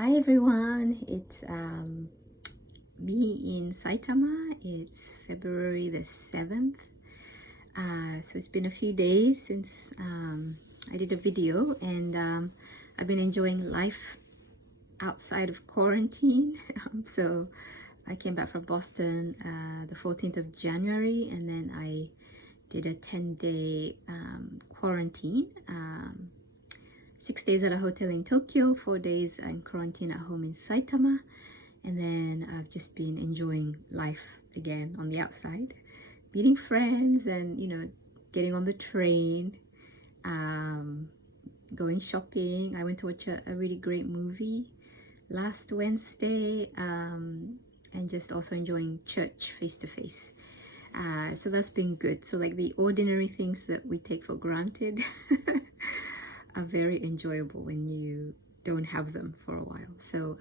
Hi everyone, it's me in Saitama. It's February the 7th. So it's been a few days since I did a video, and I've been enjoying life outside of quarantine. So I came back from Boston the 14th of January, and then I did a 10-day quarantine. 6 days at a hotel in Tokyo, 4 days in quarantine at home in Saitama, and then I've just been enjoying life again on the outside, meeting friends and, getting on the train, going shopping. I went to watch a really great movie last Wednesday, and just also enjoying church face to face. So that's been good. So like the ordinary things that we take for granted are very enjoyable when you don't have them for a while. So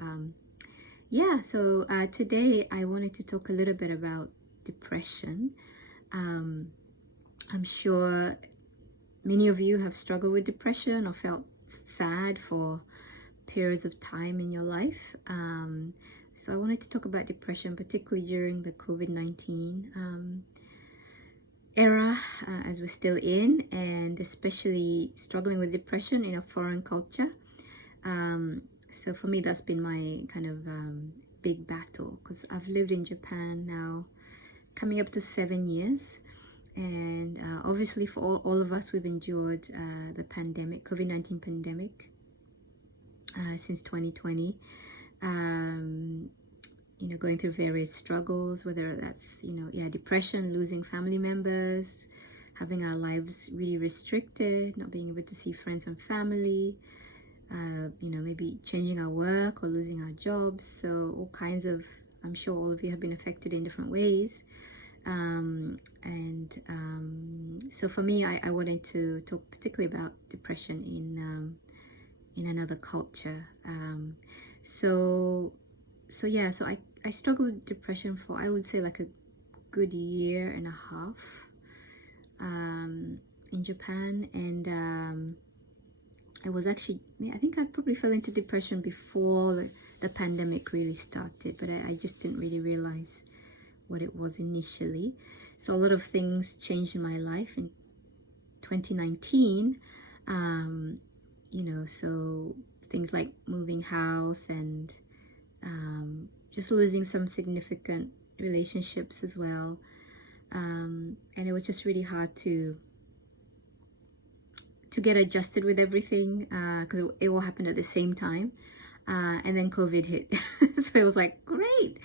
today I wanted to talk a little bit about depression. I'm sure many of you have struggled with depression or felt sad for periods of time in your life. So I wanted to talk about depression, particularly during the COVID-19 era, as we're still in, and especially struggling with depression in a foreign culture. So for me, that's been my kind of big battle, because I've lived in Japan now coming up to 7 years, and obviously for all of us, we've endured the pandemic, COVID-19 pandemic, since 2020. Going through various struggles, whether that's, depression, losing family members, having our lives really restricted, not being able to see friends and family, maybe changing our work or losing our jobs. So all kinds of, I'm sure all of you have been affected in different ways. So for me, I wanted to talk particularly about depression in another culture. So I struggled with depression for, I would say, like a good year and a half in Japan, and I was actually, I think I probably fell into depression before the pandemic really started, but I just didn't really realize what it was initially. So a lot of things changed in my life in 2019, so things like moving house and just losing some significant relationships as well, and it was just really hard to get adjusted with everything, because it all happened at the same time, and then COVID hit. So it was like, great,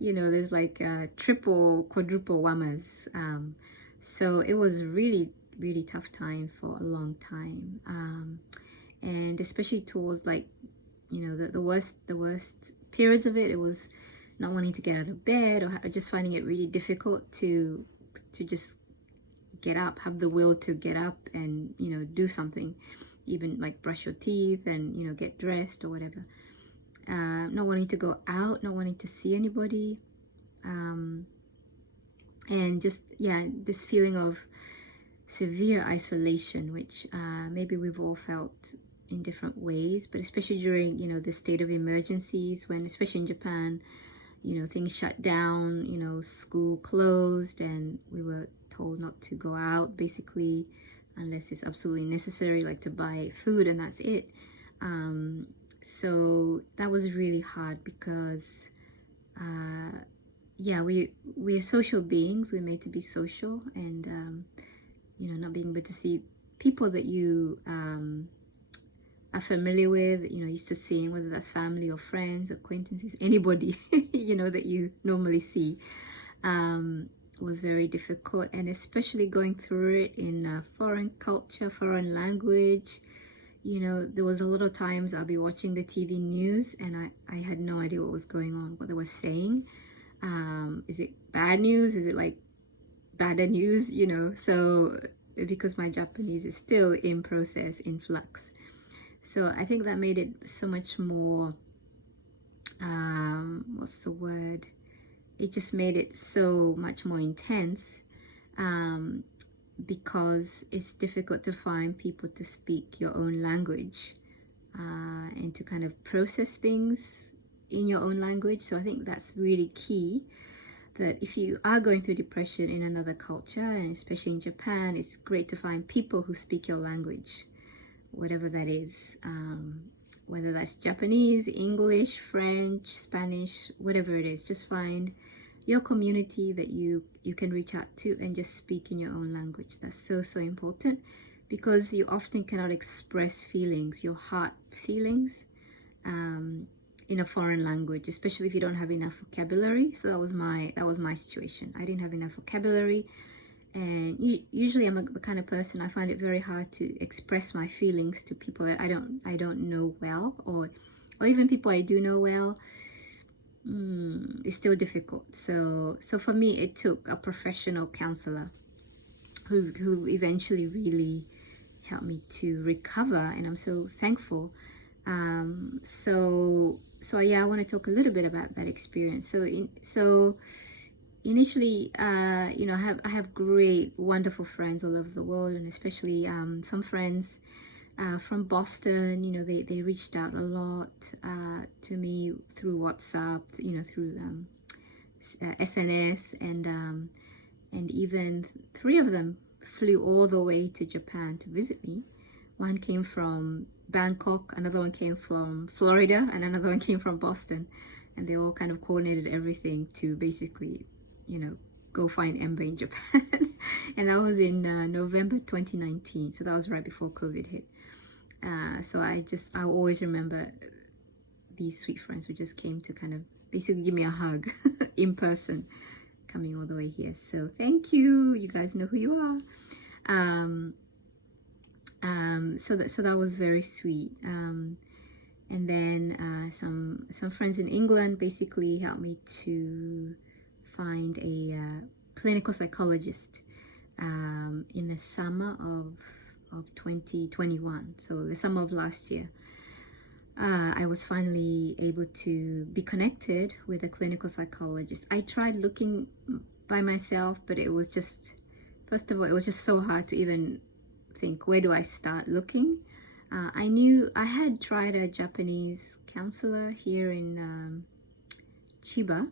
there's like triple, quadruple whammers. So it was really, really tough time for a long time, and especially towards like, the worst periods of it, it was not wanting to get out of bed, or just finding it really difficult to just get up, have the will to get up and, do something, even like brush your teeth and, get dressed or whatever. Not wanting to go out, not wanting to see anybody. And just, this feeling of severe isolation, which maybe we've all felt in different ways, but especially during, the state of emergencies, when, especially in Japan, things shut down, school closed, and we were told not to go out, basically, unless it's absolutely necessary, like to buy food, and that's it. So that was really hard because, we are social beings. We're made to be social, and, not being able to see people that you are familiar with, used to seeing, whether that's family or friends, acquaintances, anybody, that you normally see, was very difficult. And especially going through it in a foreign culture, foreign language, there was a lot of times I'll be watching the TV news and I had no idea what was going on, what they were saying. Is it bad news? Is it like bad news? So because my Japanese is still in process, in flux. So I think that made it so much more, what's the word? It just made it so much more intense, because it's difficult to find people to speak your own language, and to kind of process things in your own language. So I think that's really key, that if you are going through depression in another culture, and especially in Japan, it's great to find people who speak your language, whatever that is, whether that's Japanese, English, French, Spanish, whatever it is. Just find your community that you can reach out to and just speak in your own language. That's so important, because you often cannot express feelings, your heart feelings, in a foreign language, especially if you don't have enough vocabulary. So that was my situation. I didn't have enough vocabulary, and usually I'm the kind of person, I find it very hard to express my feelings to people that I don't know well, or even people I do know well. It's still difficult. So for me, it took a professional counselor who eventually really helped me to recover, and I'm so thankful. So yeah, I want to talk a little bit about that experience. So initially, I have great, wonderful friends all over the world, and especially some friends from Boston. They reached out a lot to me through WhatsApp, through SNS, and even 3 of them flew all the way to Japan to visit me. One came from Bangkok, another one came from Florida, and another one came from Boston, and they all kind of coordinated everything to basically, go find Ember in Japan. And that was in November 2019, so that was right before COVID hit. So I always remember these sweet friends who just came to kind of basically give me a hug in person, coming all the way here. So thank you. You guys know who you are. So that was very sweet. And then some friends in England basically helped me to find a clinical psychologist in the summer of 2021. So the summer of last year, I was finally able to be connected with a clinical psychologist. I tried looking by myself, but it was just, first of all, it was just so hard to even think, where do I start looking? I knew I had tried a Japanese counselor here in Chiba,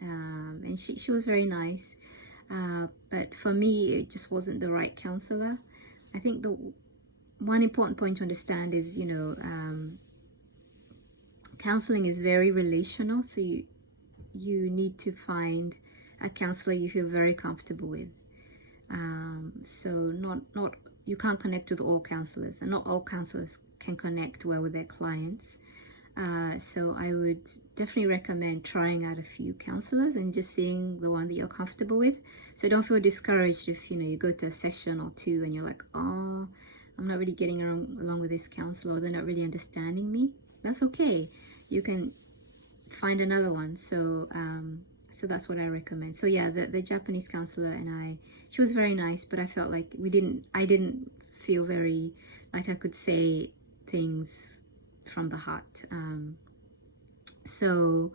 and she was very nice, but for me it just wasn't the right counselor. I think the one important point to understand is, counseling is very relational, so you need to find a counselor you feel very comfortable with. So not you can't connect with all counselors, and not all counselors can connect well with their clients. So I would definitely recommend trying out a few counselors and just seeing the one that you're comfortable with. So don't feel discouraged if you go to a session or 2 and you're like, oh, I'm not really getting along with this counselor, or they're not really understanding me. That's okay. You can find another one. So that's what I recommend. So yeah, the Japanese counselor and she was very nice, but I felt like I didn't feel very like I could say things from the heart. So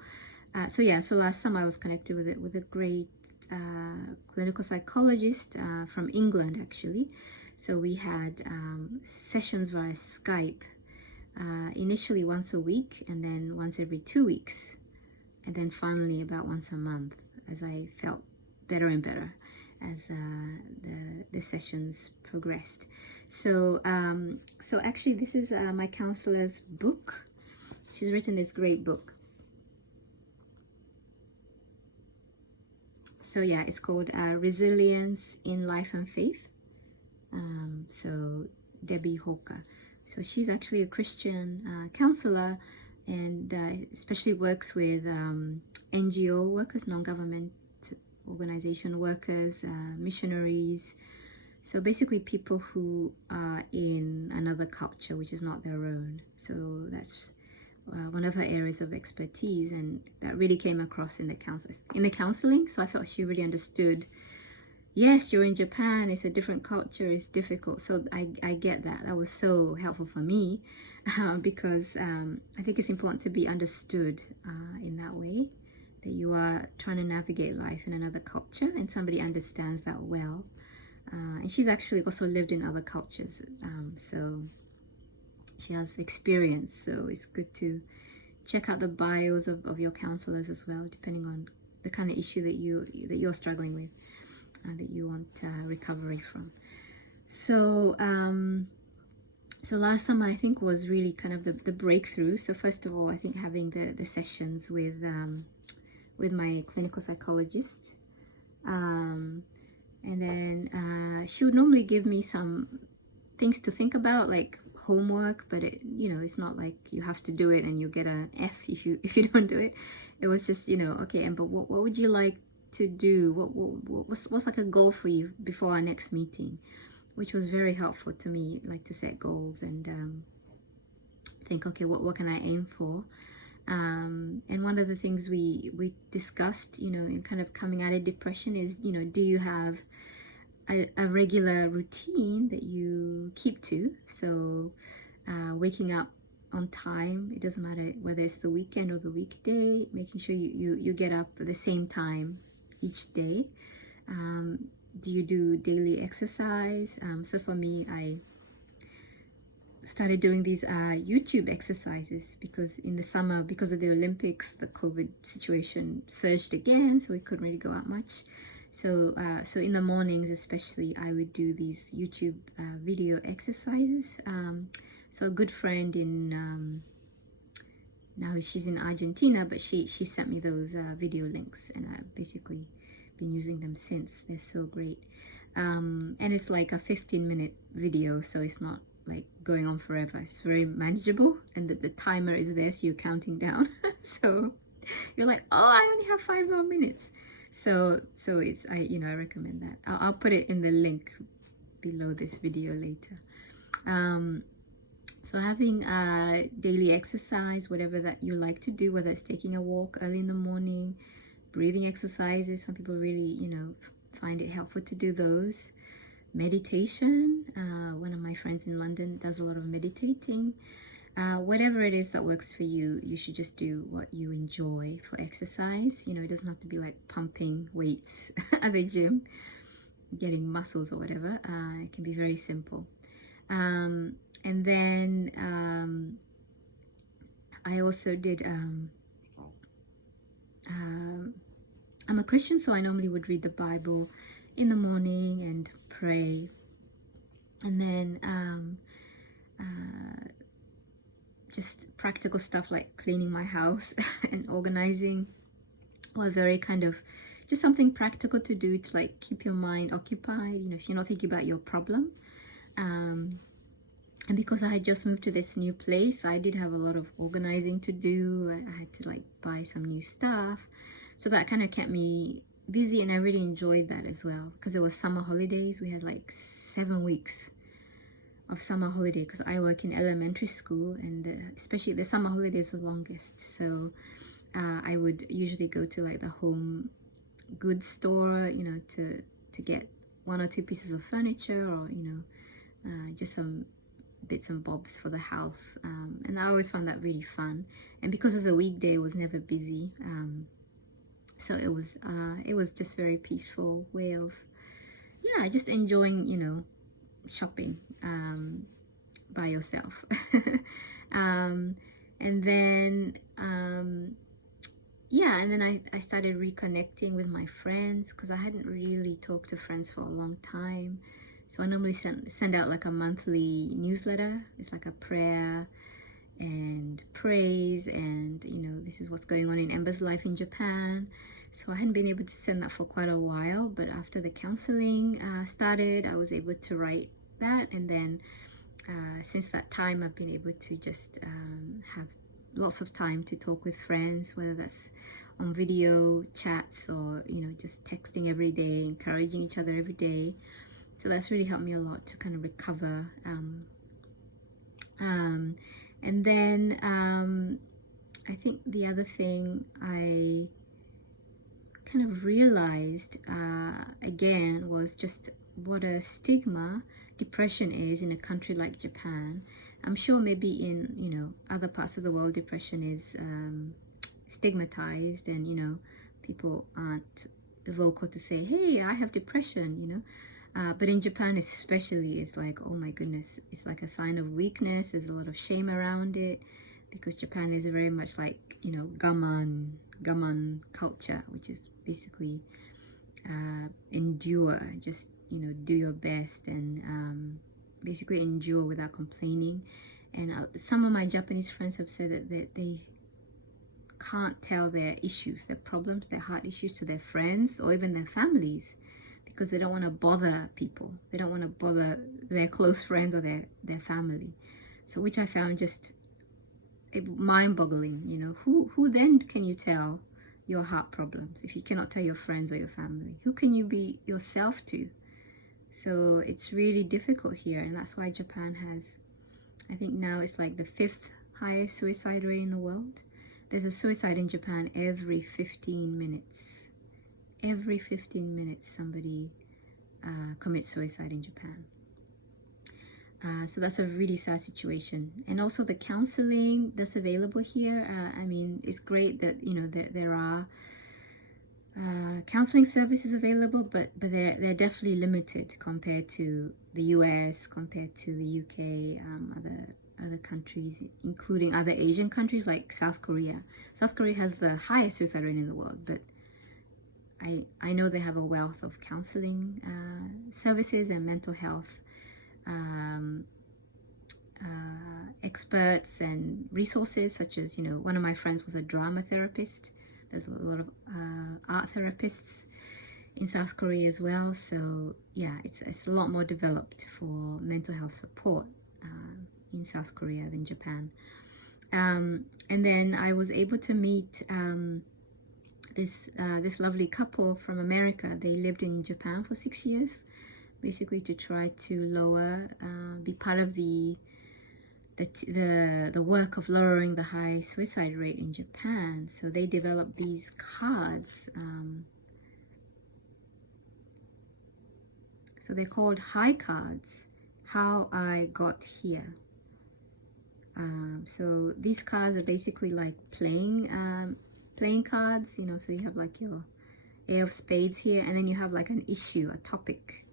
last summer I was connected with a great clinical psychologist from England, actually. So we had sessions via Skype, initially once a week, and then once every 2 weeks, and then finally about once a month, as I felt better and better as the sessions progressed. So actually this is my counselor's book. She's written this great book. So yeah, it's called Resilience in Life and Faith. So Debbie Hoka. So she's actually a Christian counselor, and especially works with NGO workers, non-government organization workers, missionaries. So basically people who are in another culture which is not their own. So that's one of her areas of expertise, and that really came across in the counseling. So I felt she really understood, yes, you're in Japan, it's a different culture, it's difficult. So I get that. That was so helpful for me, because I think it's important to be understood in that way, that you are trying to navigate life in another culture and somebody understands that well. And she's actually also lived in other cultures. she has experience, so it's good to check out the bios of your counselors as well, depending on the kind of issue that you're struggling with, that you want recovery from. So so last summer I think was really kind of the breakthrough. So first of all, I think having the sessions with my clinical psychologist, and then she would normally give me some things to think about, like homework, but it's not like you have to do it and you get an F if you don't do it. It was just, okay, and but what would you like to do? What's like a goal for you before our next meeting? Which was very helpful to me, like to set goals and think, okay, what can I aim for? And one of the things we discussed, in kind of coming out of depression is, do you have a regular routine that you keep to? So waking up on time, it doesn't matter whether it's the weekend or the weekday, making sure you get up at the same time each day. Do you do daily exercise? So for me, I started doing these YouTube exercises because in the summer, because of the Olympics, the COVID situation surged again, so we couldn't really go out much. So in the mornings especially, I would do these YouTube video exercises. So a good friend now she's in Argentina, but she sent me those video links, and I've basically been using them since. They're so great. And it's like a 15-minute video, so it's not like going on forever. It's very manageable, and the timer is there, so you're counting down. So you're like, oh, I only have 5 more minutes. So it's I recommend that. I'll put it in the link below this video later. So having daily exercise, whatever that you like to do, whether it's taking a walk early in the morning, breathing exercises. Some people really, find it helpful to do those. Meditation. One of my friends in London does a lot of meditating. Whatever it is that works for you, you should just do what you enjoy for exercise. It doesn't have to be like pumping weights at the gym, getting muscles or whatever. It can be very simple. And then I also did, I'm a Christian, so I normally would read the Bible in the morning and pray. And then just practical stuff like cleaning my house and organizing, or very kind of just something practical to do to like keep your mind occupied, if you're not thinking about your problem. And because I had just moved to this new place, I did have a lot of organizing to do. I had to like buy some new stuff. So that kind of kept me busy, and I really enjoyed that as well, because it was summer holidays. We had like 7 weeks of summer holiday, because I work in elementary school, and especially the summer holidays are the longest. So I would usually go to like the home goods store, to get 1 or 2 pieces of furniture, or just some bits and bobs for the house, and I always found that really fun. And because it's a weekday, it was never busy, so it was just very peaceful way of just enjoying shopping by yourself. And then and then I started reconnecting with my friends, because I hadn't really talked to friends for a long time. So I normally send out like a monthly newsletter. It's like a prayer and praise, and this is what's going on in Ember's life in Japan. So I hadn't been able to send that for quite a while, but after the counseling started, I was able to write that. And then since that time, I've been able to just have lots of time to talk with friends, whether that's on video chats or just texting every day, encouraging each other every day. So that's really helped me a lot to kind of recover. And then I think the other thing I kind of realized again was just what a stigma depression is in a country like Japan. I'm sure maybe in other parts of the world, depression is stigmatized, and people aren't vocal to say, hey, I have depression. But in Japan especially, it's like, oh my goodness, it's like a sign of weakness. There's a lot of shame around it because Japan is very much like, gaman culture, which is basically endure, just, do your best and basically endure without complaining. And some of my Japanese friends have said that they can't tell their issues, their problems, their heart issues to their friends or even their families because they don't want to bother people. They don't want to bother their close friends or their family. So which I found just mind-boggling. Who then can you tell your heart problems if you cannot tell your friends or your family? Who can you be yourself to? So it's really difficult here, and that's why Japan has, I think now it's like the 5th highest suicide rate in the world. There's a suicide in Japan every 15 minutes. Every 15 minutes somebody commits suicide in Japan. So that's a really sad situation. And also the counseling that's available here, it's great that, there are counseling services available, but they're definitely limited compared to the US, compared to the UK, other countries, including other Asian countries like South Korea. South Korea has the highest suicide rate in the world, but I know they have a wealth of counseling services and mental health experts and resources, such as, one of my friends was a drama therapist. There's a lot of art therapists in South Korea as well. So yeah, it's a lot more developed for mental health support in South Korea than Japan. And then I was able to meet this lovely couple from America. They lived in Japan for 6 years, basically to try to be part of the work of lowering the high suicide rate in Japan. So they developed these cards. So they're called high cards, How I Got Here. So these cards are basically like playing cards, so you have like your Ace of Spades here, and then you have like an issue, a topic.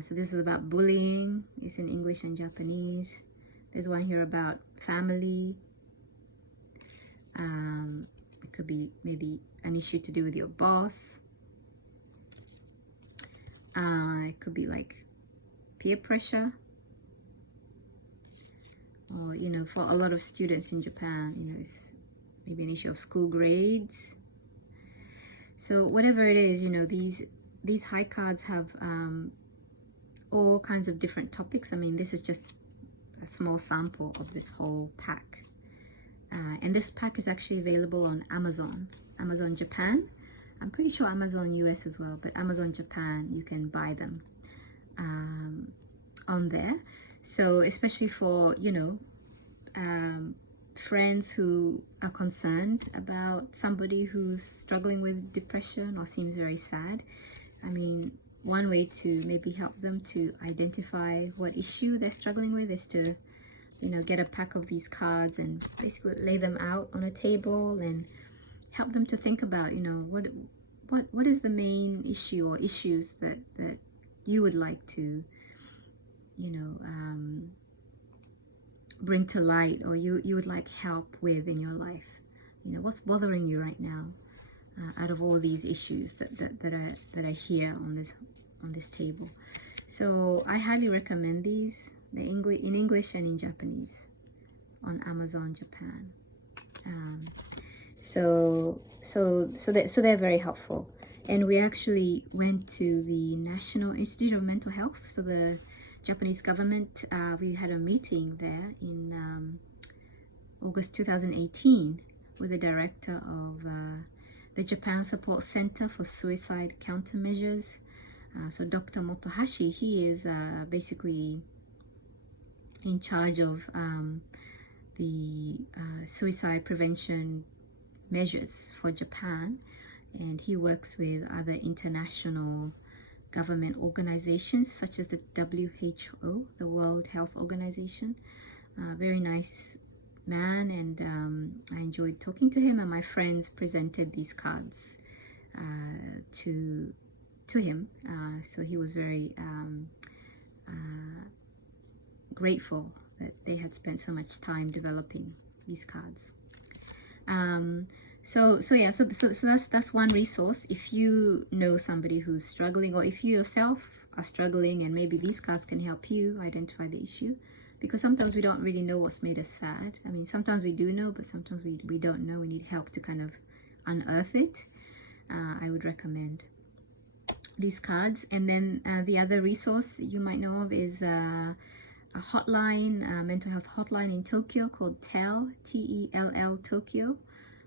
So this is about bullying. It's in English and Japanese. There's one here about family. It could be maybe an issue to do with your boss. It could be like peer pressure. Or, for a lot of students in Japan, it's maybe an issue of school grades. So whatever it is, these high cards have all kinds of different topics. This is just a small sample of this whole pack. And this pack is actually available on Amazon Japan. I'm pretty sure Amazon US as well, but Amazon Japan, you can buy them on there. So especially for, friends who are concerned about somebody who's struggling with depression or seems very sad. One way to maybe help them to identify what issue they're struggling with is to, get a pack of these cards and basically lay them out on a table and help them to think about, what is the main issue or issues that you would like to, bring to light, or you would like help with in your life. What's bothering you right now out of all these issues that are here on this table. So I highly recommend these, in English and in Japanese, on Amazon Japan. So they're very helpful. And we actually went to the National Institute of Mental Health. So the Japanese government, we had a meeting there in August 2018 with the director of the Japan Support Center for Suicide Countermeasures. So Dr. Motohashi, he is basically in charge of the suicide prevention measures for Japan, and he works with other international government organizations such as the WHO, the World Health Organization. Very nice man, and I enjoyed talking to him, and my friends presented these cards to to him. So he was very grateful that they had spent so much time developing these cards. So that's one resource. If you know somebody who's struggling, or if you yourself are struggling, and maybe these cards can help you identify the issue, because sometimes we don't really know what's made us sad. I mean, sometimes we do know, but sometimes we don't know. We need help to kind of unearth it. I would recommend these cards. And then the other resource you might know of is a hotline, mental health hotline in Tokyo called TELL, T-E-L-L, Tokyo.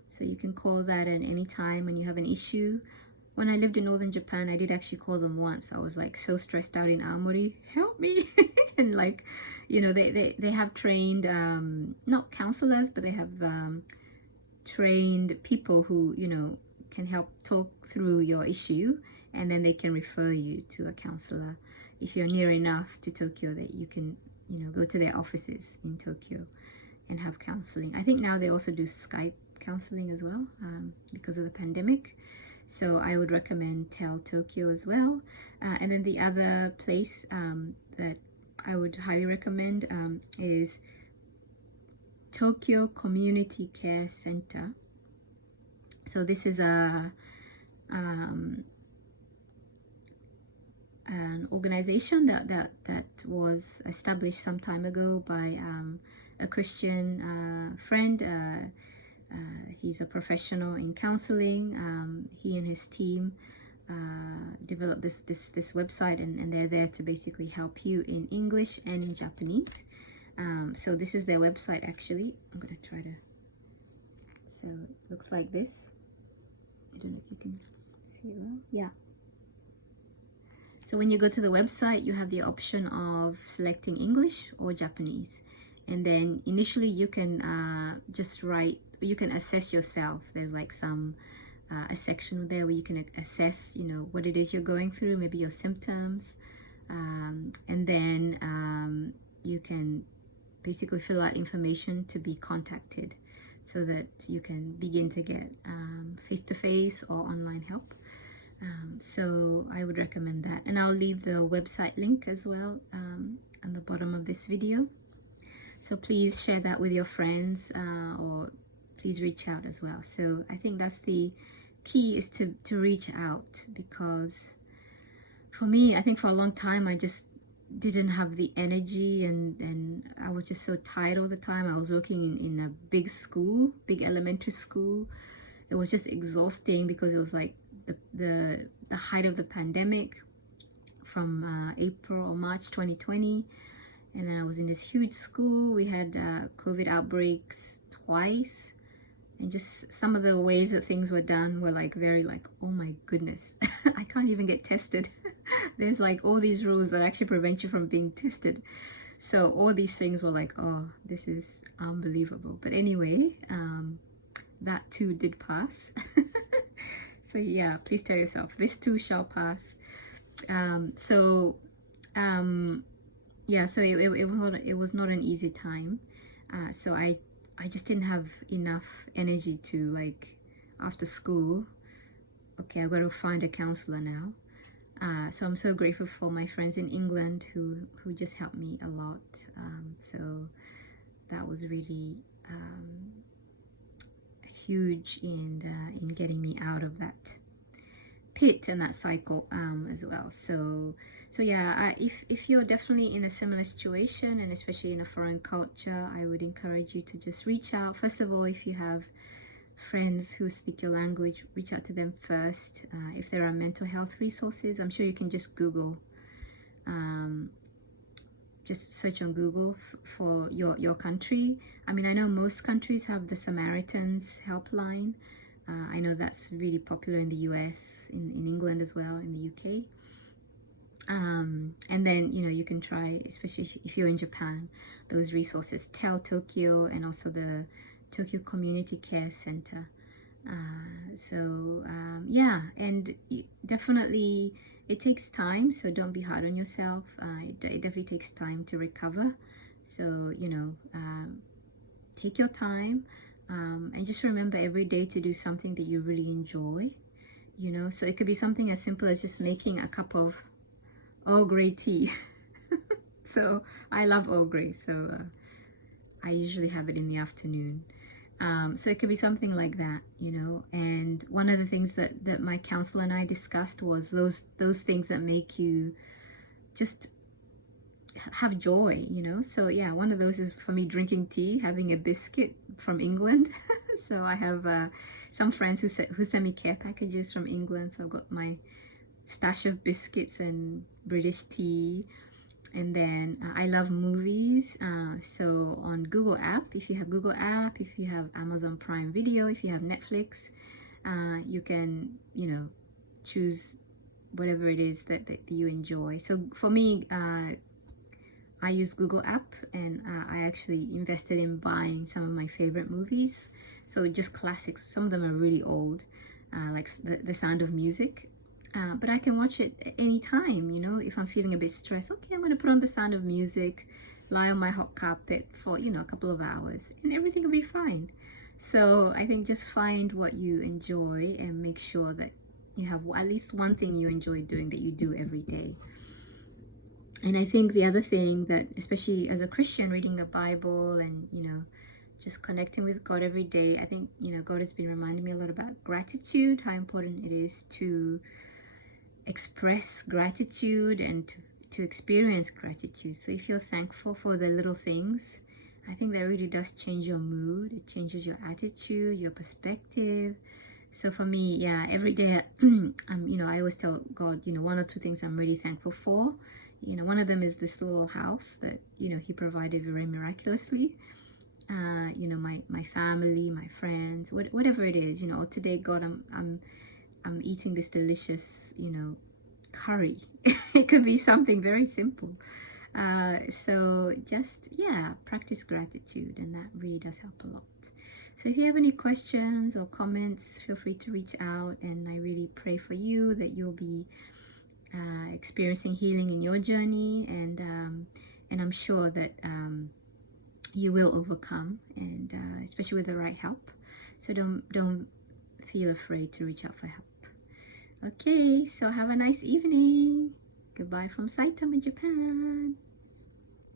So you can call that at any time when you have an issue. When I lived in northern Japan, I did actually call them once. I was like so stressed out in Aomori, help me. And like, you know, they have trained, not counselors, but they have trained people who, you know, can help talk through your issue, and then they can refer you to a counselor if you're near enough to Tokyo that you can, you know, go to their offices in Tokyo and have counseling. I think now they also do Skype counseling as well, because of the pandemic. So I would recommend TELL Tokyo as well. And then the other place that I would highly recommend is Tokyo Community Care Center. So this is an organization that was established some time ago by a Christian friend. He's a professional in counseling. He and his team developed this website, and they're there to basically help you in English and in Japanese. So this is their website actually. I'm gonna try to, so it looks like this. I don't know if you can see it well. Yeah. So when you go to the website, you have the option of selecting English or Japanese. And then initially you can just write, you can assess yourself. There's like a section there where you can assess, you know, what it is you're going through, maybe your symptoms. And then you can basically fill out information to be contacted so that you can begin to get face-to-face or online help. So I would recommend that. And I'll leave the website link as well on the bottom of this video. So please share that with your friends, or please reach out as well. So I think that's the key, is to reach out, because for me, I think for a long time I just didn't have the energy, and I was just so tired all the time. I was working in a big school, big elementary school. It was just exhausting because it was like the height of the pandemic from April or March 2020. And then I was in this huge school. We had COVID outbreaks twice. And just some of the ways that things were done were like very like, oh my goodness, I can't even get tested. There's like all these rules that actually prevent you from being tested. So all these things were like, oh, this is unbelievable. But anyway, that too did pass. So yeah, please tell yourself, this too shall pass. Yeah, so it was not an easy time. So I just didn't have enough energy to, like, after school, okay, I've got to find a counselor now. So I'm so grateful for my friends in England who just helped me a lot. So that was really huge in getting me out of that pit and that cycle as well. So yeah, if you're definitely in a similar situation, and especially in a foreign culture, I would encourage you to just reach out. First of all, if you have friends who speak your language, reach out to them first. If there are mental health resources, I'm sure you can just Google, just search on Google for your country. I mean, I know most countries have the Samaritans helpline. I know that's really popular in the US, in England as well, in the UK. And then, you know, you can try, especially if you're in Japan, those resources, TELL Tokyo, and also the Tokyo Community Care Center. Yeah, and definitely it takes time, so don't be hard on yourself. It definitely takes time to recover. So, you know, take your time, and just remember every day to do something that you really enjoy. you know. So it could be something as simple as just making a cup of Earl Grey tea. So I love Earl Grey, so I usually have it in the afternoon. So it could be something like that, you know. And one of the things that my counselor and I discussed was those things that make you just have joy, you know. So yeah, one of those is for me drinking tea, having a biscuit from England. So I have some friends who send me care packages from England, so I've got my stash of biscuits and British tea. And then I love movies, so on Google app, if you have Google app, if you have Amazon Prime Video, if you have Netflix, you can, you know, choose whatever it is that you enjoy. So for me, I use Google app, and I actually invested in buying some of my favorite movies. So just classics. Some of them are really old, like The Sound of Music. But I can watch it anytime, you know, if I'm feeling a bit stressed. Okay, I'm going to put on The Sound of Music, lie on my hot carpet for, you know, a couple of hours, and everything will be fine. So I think just find what you enjoy and make sure that you have at least one thing you enjoy doing that you do every day. And I think the other thing that, especially as a Christian, reading the Bible and, you know, just connecting with God every day, I think, you know, God has been reminding me a lot about gratitude, how important it is to express gratitude and to experience gratitude. So if you're thankful for the little things, I think that really does change your mood. It changes your attitude, your perspective. So for me, yeah, every day, you know, I always tell God, you know, one or two things I'm really thankful for. You know, one of them is this little house that, you know, He provided very miraculously. You know, my family, my friends, whatever it is, you know. Today, God, I'm eating this delicious, you know, curry. It could be something very simple. So just, yeah, practice gratitude, and that really does help a lot. So if you have any questions or comments, feel free to reach out, and I really pray for you that you'll be experiencing healing in your journey, and I'm sure that you will overcome, and especially with the right help. So don't feel afraid to reach out for help. Okay, so have a nice evening. Goodbye from Saitama, Japan.